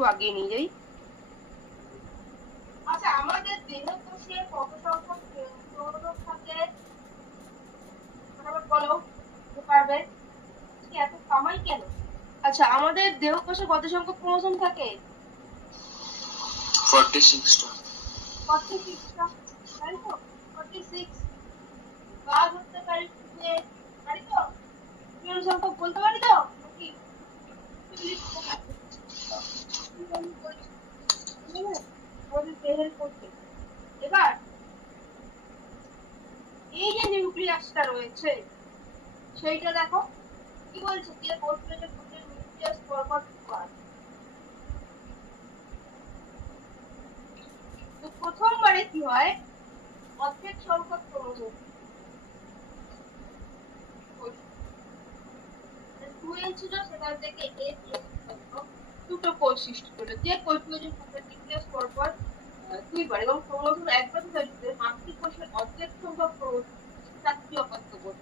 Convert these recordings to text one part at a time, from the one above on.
একটু আগে নিয়ে যাই। আচ্ছা, আমাদের দেহকোষে কত সংখ্যক ক্রোমোজোম থাকে? বলো, পারবে? এত কামাই কেন? আচ্ছা, আমাদের দেহকোষে কত সংখ্যক ক্রোমোজোম থাকে? 46টা। 46টা, তাই তো? 46 বাদ হতে পারি যে, পারি তো? কোন সংখ্যক বলতে পারি তো? নাকি এবার এই যে নিউক্লিয়াসটা রয়েছে সেইটা দেখো কি বলছে, যে কোষের নিউক্লিয়াস পরপর তো প্রথমবারে কি হয়, অর্ধেক সংখ্যক ক্রোমোজোম 2n ছিল, সেখান থেকে দুটো কোষ সৃষ্টি করলো, যে কোষগুলো যে নিউক্লিয়াস পরপর দুইবার এবং ক্রোমোজোম একবার বিভাজিত মাতৃকোষের অর্ধেক সংখ্যক ক্রোমোজোম 4টি অপত্য কোষ।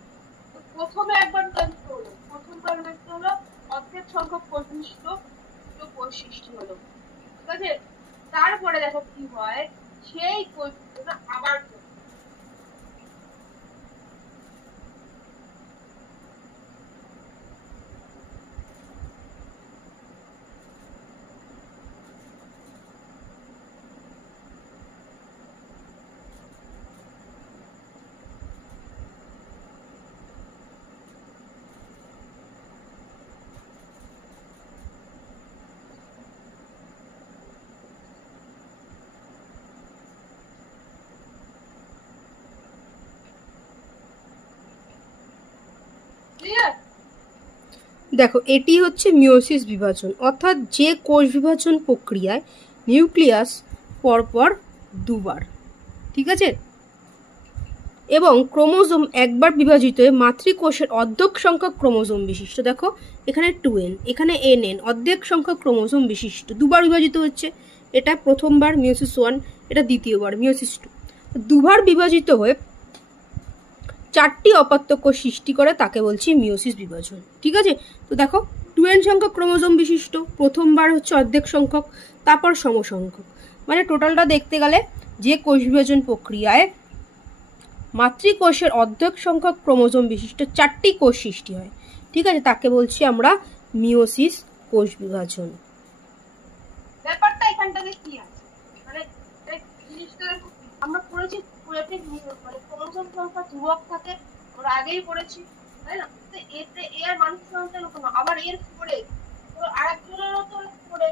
প্রথমে একবার বিভাজিত হলো, প্রথমবার বিভাজিত হলো, অর্ধেক সংখ্যক কোষ বিশিষ্ট দুটো কোষ সৃষ্টি হলো, ঠিক আছে? তারপরে দেখো কি হয়, সেই কোষগুলো আবার দেখো এটি হচ্ছে মিওসিস বিভাজন, অর্থাৎ যে কোষ বিভাজন প্রক্রিয়ায় নিউক্লিয়াস পরপর দুবার, ঠিক আছে, এবং ক্রোমোজোম একবার বিভাজিত হয়ে মাতৃকোষের অর্ধেক সংখ্যক ক্রোমোজোম বিশিষ্ট, দেখো এখানে 2n, এখানে nn, অর্ধেক সংখ্যক ক্রোমোজোম বিশিষ্ট দুবার বিভাজিত হচ্ছে। এটা প্রথমবার মিওসিস 1, এটা দ্বিতীয়বার মিওসিস 2। দুবার বিভাজিত হয়ে 4টি অপত্য কোষ সৃষ্টি করে, তাকে বলছি মিওসিস বিভাজন, ঠিক আছে? তো দেখো 2n সংখ্যক ক্রোমোজোম বিশিষ্ট, প্রথমবার হচ্ছে অর্ধেক সংখ্যক, তারপর সমসংখ্যক, মানে টোটালটা দেখতে গেলে যে কোষ বিভাজন প্রক্রিয়ায় মাতৃকোষের অর্ধেক সংখ্যক ক্রোমোজোম বিশিষ্ট 4টি কোষ সৃষ্টি হয়, ঠিক আছে, তাকে বলছি আমরা মিওসিস কোষ বিভাজন। ব্যাপারটা এখানটাতে কি আছে, মানে জিনিসটা আমরা পড়েছি মানে ক্রোমোজোম সংখ্যা ধ্রুবক থাকে, আমরা আগেই পড়েছি, তাই না? এতে এর মানুষ সংখ্যা আবার এর পরে আরেকজনেরও তো পরে